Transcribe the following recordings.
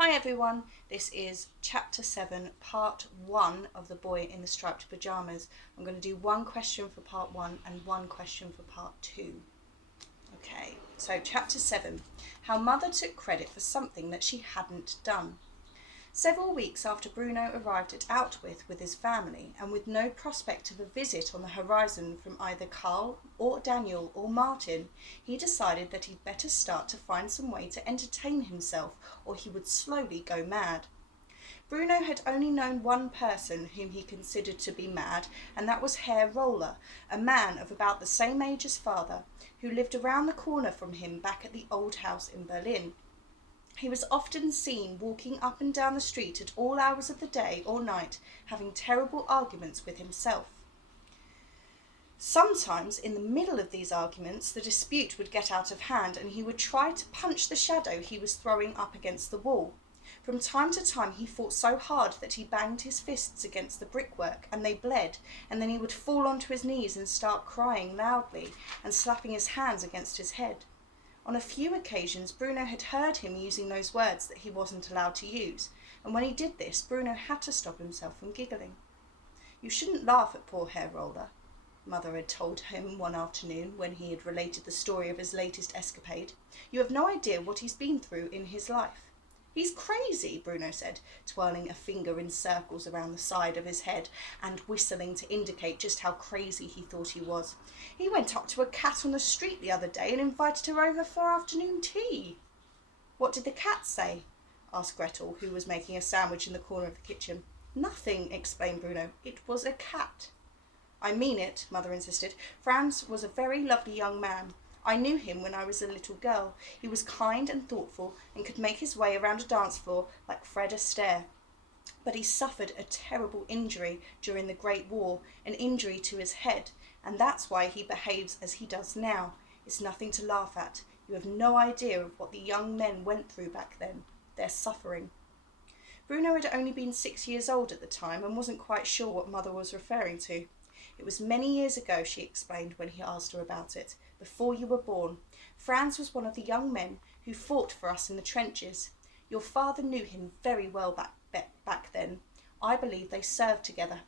Hi everyone, this is chapter 7, part 1 of The Boy in the Striped Pyjamas. I'm going to do one question for part 1 and one question for part 2. Okay, so chapter 7, how Mother took credit for something that she hadn't done. Several weeks after Bruno arrived at Outwith with his family, and with no prospect of a visit on the horizon from either Carl or Daniel or Martin, he decided that he'd better start to find some way to entertain himself, or he would slowly go mad. Bruno had only known one person whom he considered to be mad, and that was Herr Roller, a man of about the same age as father, who lived around the corner from him back at the old house in Berlin. He was often seen walking up and down the street at all hours of the day or night, having terrible arguments with himself. Sometimes, in the middle of these arguments, the dispute would get out of hand, and he would try to punch the shadow he was throwing up against the wall. From time to time he fought so hard that he banged his fists against the brickwork, and they bled, and then he would fall onto his knees and start crying loudly and slapping his hands against his head. On a few occasions Bruno had heard him using those words that he wasn't allowed to use, and when he did this, Bruno had to stop himself from giggling. "You shouldn't laugh at poor Herr Roller," Mother had told him one afternoon when he had related the story of his latest escapade. "You have no idea what he's been through in his life." "He's crazy," Bruno said, twirling a finger in circles around the side of his head and whistling to indicate just how crazy he thought he was. "He went up to a cat on the street the other day and invited her over for afternoon tea." "What did the cat say?" asked Gretel, who was making a sandwich in the corner of the kitchen. "Nothing," explained Bruno. "It was a cat." "I mean it," Mother insisted. "Franz was a very lovely young man. I knew him when I was a little girl. He was kind and thoughtful and could make his way around a dance floor like Fred Astaire. But he suffered a terrible injury during the Great War, an injury to his head, and that's why he behaves as he does now. It's nothing to laugh at. You have no idea of what the young men went through back then. They're suffering." Bruno had only been 6 years old at the time and wasn't quite sure what Mother was referring to. "It was many years ago," she explained when he asked her about it, "before you were born. Franz was one of the young men who fought for us in the trenches. Your father knew him very well back then. I believe they served together."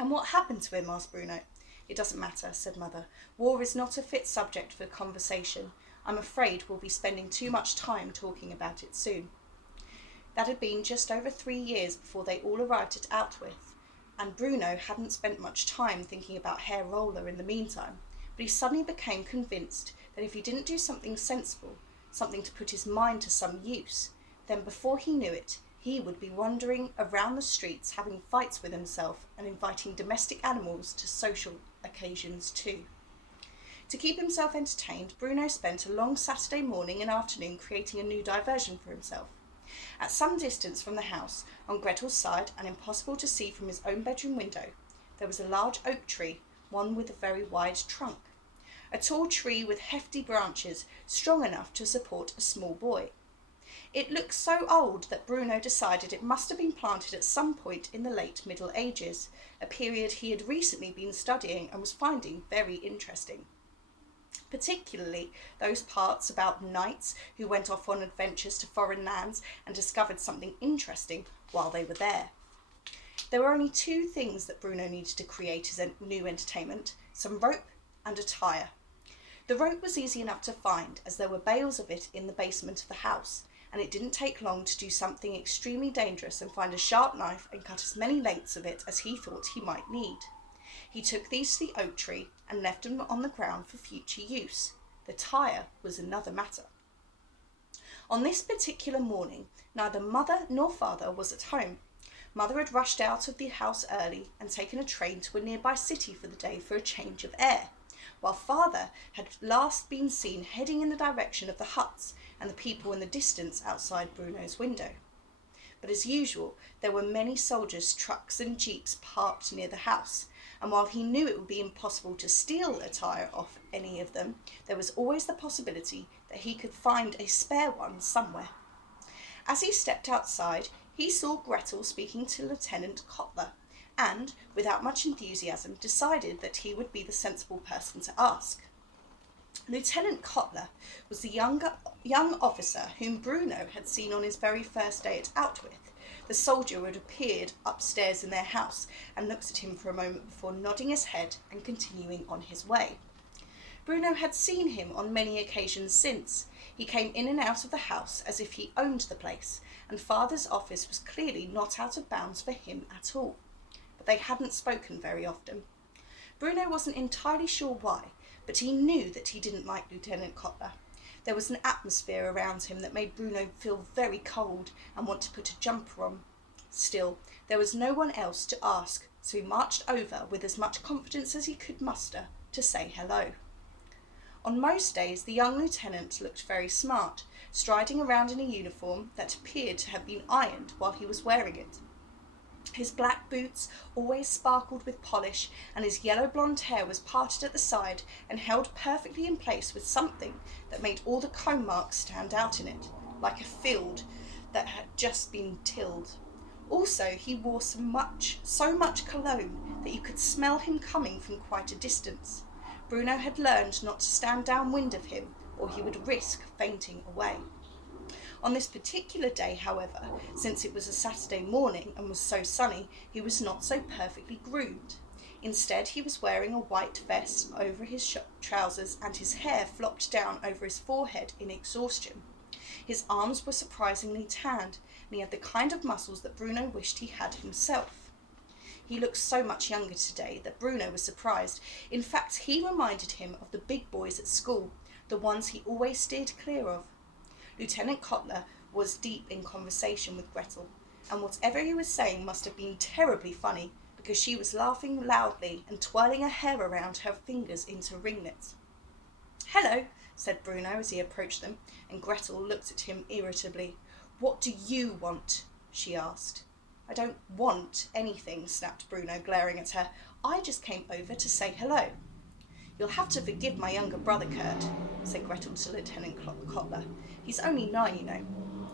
"And what happened to him?" asked Bruno. "It doesn't matter," said Mother. "War is not a fit subject for conversation. I'm afraid we'll be spending too much time talking about it soon." That had been just over 3 years before they all arrived at Outwith, and Bruno hadn't spent much time thinking about Herr Roller in the meantime, but he suddenly became convinced that if he didn't do something sensible, something to put his mind to some use, then before he knew it, he would be wandering around the streets having fights with himself and inviting domestic animals to social occasions too. To keep himself entertained, Bruno spent a long Saturday morning and afternoon creating a new diversion for himself. At some distance from the house, on Gretel's side and impossible to see from his own bedroom window, there was a large oak tree, one with a very wide trunk. A tall tree with hefty branches, strong enough to support a small boy. It looked so old that Bruno decided it must have been planted at some point in the late Middle Ages, a period he had recently been studying and was finding very interesting. Particularly those parts about knights who went off on adventures to foreign lands and discovered something interesting while they were there. There were only 2 things that Bruno needed to create as a new entertainment: some rope and a tyre. The rope was easy enough to find, as there were bales of it in the basement of the house, and it didn't take long to do something extremely dangerous and find a sharp knife and cut as many lengths of it as he thought he might need. He took these to the oak tree and left them on the ground for future use. The tyre was another matter. On this particular morning, neither Mother nor Father was at home. Mother had rushed out of the house early and taken a train to a nearby city for the day for a change of air, while Father had last been seen heading in the direction of the huts and the people in the distance outside Bruno's window. But as usual, there were many soldiers' trucks and jeeps parked near the house, and while he knew it would be impossible to steal a tyre off any of them, there was always the possibility that he could find a spare one somewhere. As he stepped outside, he saw Gretel speaking to Lieutenant Kotler, and, without much enthusiasm, decided that he would be the sensible person to ask. Lieutenant Kotler was the young officer whom Bruno had seen on his very first day at Outwith, the soldier who had appeared upstairs in their house, and looked at him for a moment before nodding his head and continuing on his way. Bruno had seen him on many occasions since. He came in and out of the house as if he owned the place, and father's office was clearly not out of bounds for him at all. But they hadn't spoken very often. Bruno wasn't entirely sure why, but he knew that he didn't like Lieutenant Kotler. There was an atmosphere around him that made Bruno feel very cold and want to put a jumper on. Still, there was no one else to ask, so he marched over with as much confidence as he could muster to say hello. On most days, the young lieutenant looked very smart, striding around in a uniform that appeared to have been ironed while he was wearing it. His black boots always sparkled with polish, and his yellow-blonde hair was parted at the side and held perfectly in place with something that made all the comb marks stand out in it, like a field that had just been tilled. Also, he wore so much cologne that you could smell him coming from quite a distance. Bruno had learned not to stand downwind of him, or he would risk fainting away. On this particular day, however, since it was a Saturday morning and was so sunny, he was not so perfectly groomed. Instead, he was wearing a white vest over his trousers, and his hair flopped down over his forehead in exhaustion. His arms were surprisingly tanned, and he had the kind of muscles that Bruno wished he had himself. He looked so much younger today that Bruno was surprised. In fact, he reminded him of the big boys at school, the ones he always steered clear of. Lieutenant Kotler was deep in conversation with Gretel, and whatever he was saying must have been terribly funny, because she was laughing loudly and twirling her hair around her fingers into ringlets. "Hello," said Bruno as he approached them, and Gretel looked at him irritably. "What do you want?" she asked. "I don't want anything," snapped Bruno, glaring at her. "I just came over to say hello." "You'll have to forgive my younger brother, Kurt," said Gretel to Lieutenant Kotler. "He's only 9, you know."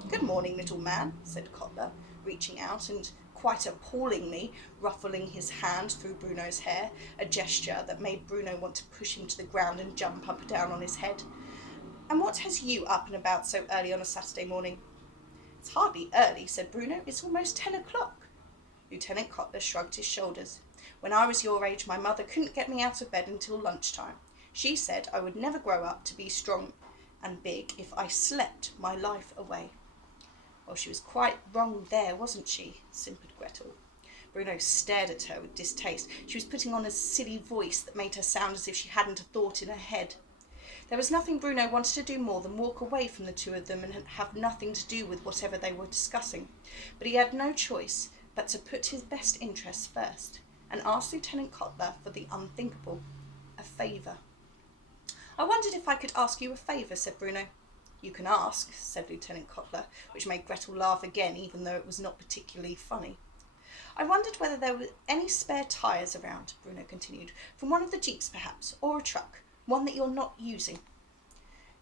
"Good morning, little man," said Kotler, reaching out and quite appallingly ruffling his hand through Bruno's hair, a gesture that made Bruno want to push him to the ground and jump up and down on his head. "And what has you up and about so early on a Saturday morning?" "It's hardly early," said Bruno. "It's almost 10 o'clock. Lieutenant Kotler shrugged his shoulders. "When I was your age, my mother couldn't get me out of bed until lunchtime. She said I would never grow up to be strong and big if I slept my life away." "Well, she was quite wrong there, wasn't she?" simpered Gretel. Bruno stared at her with distaste. She was putting on a silly voice that made her sound as if she hadn't a thought in her head. There was nothing Bruno wanted to do more than walk away from the two of them and have nothing to do with whatever they were discussing. But he had no choice but to put his best interests first, and asked Lieutenant Kotler for the unthinkable, a favour. "I wondered if I could ask you a favour," said Bruno. "You can ask," said Lieutenant Kotler, which made Gretel laugh again, even though it was not particularly funny. "I wondered whether there were any spare tyres around," Bruno continued, "from one of the jeeps perhaps, or a truck, one that you're not using."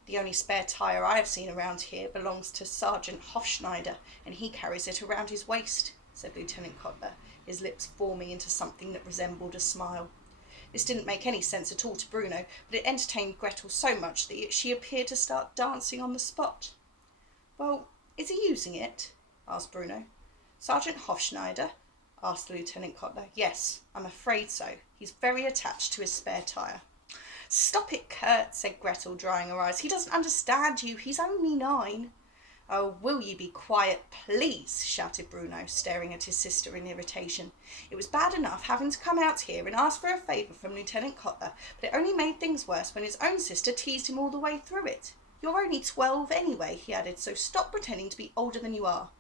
"The only spare tyre I have seen around here belongs to Sergeant Hofschneider, and he carries it around his waist," said Lieutenant Kotler, his lips forming into something that resembled a smile. This didn't make any sense at all to Bruno, but it entertained Gretel so much that she appeared to start dancing on the spot. "Well, is he using it?" asked Bruno. "Sergeant Hofschneider?" asked Lieutenant Kotler. "Yes, I'm afraid so. He's very attached to his spare tyre." "Stop it, Kurt," said Gretel, drying her eyes. "He doesn't understand you. He's only 9. "Oh, will you be quiet, please?" shouted Bruno, staring at his sister in irritation. It was bad enough having to come out here and ask for a favour from Lieutenant Kotler, but it only made things worse when his own sister teased him all the way through it. "You're only 12 anyway," he added, "so stop pretending to be older than you are."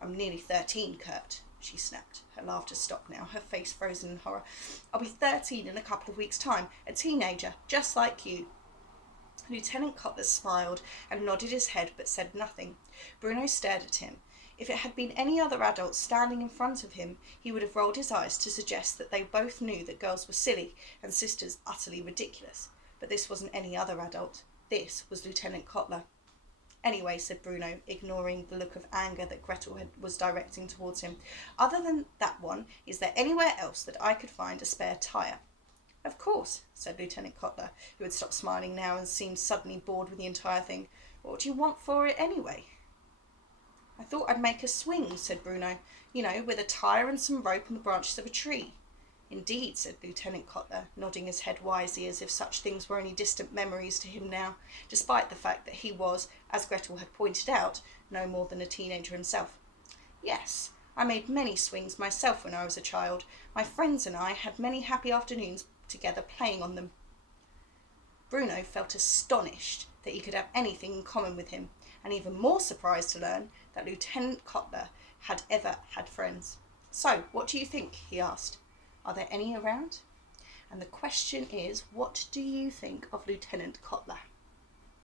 "I'm nearly 13, Kurt," she snapped. Her laughter stopped now, her face frozen in horror. "I'll be 13 in a couple of weeks' time, a teenager, just like you." Lieutenant Kotler smiled and nodded his head but said nothing. Bruno stared at him. If it had been any other adult standing in front of him, he would have rolled his eyes to suggest that they both knew that girls were silly and sisters utterly ridiculous. But this wasn't any other adult. This was Lieutenant Kotler. "Anyway," said Bruno, ignoring the look of anger that Gretel was directing towards him, "other than that one, is there anywhere else that I could find a spare tyre?" Of course, said Lieutenant Cutler, who had stopped smiling now and seemed suddenly bored with the entire thing. What do you want for it anyway? I thought I'd make a swing, said Bruno, with a tire and some rope on the branches of a tree. Indeed, said Lieutenant Cutler, nodding his head wisely as if such things were only distant memories to him now, despite the fact that he was, as Gretel had pointed out, no more than a teenager himself. Yes, I made many swings myself when I was a child. My friends and I had many happy afternoons together playing on them. Bruno felt astonished that he could have anything in common with him, and even more surprised to learn that Lieutenant Cutler had ever had friends. So, what do you think? He asked. Are there any around? And the question is, what do you think of Lieutenant Cutler?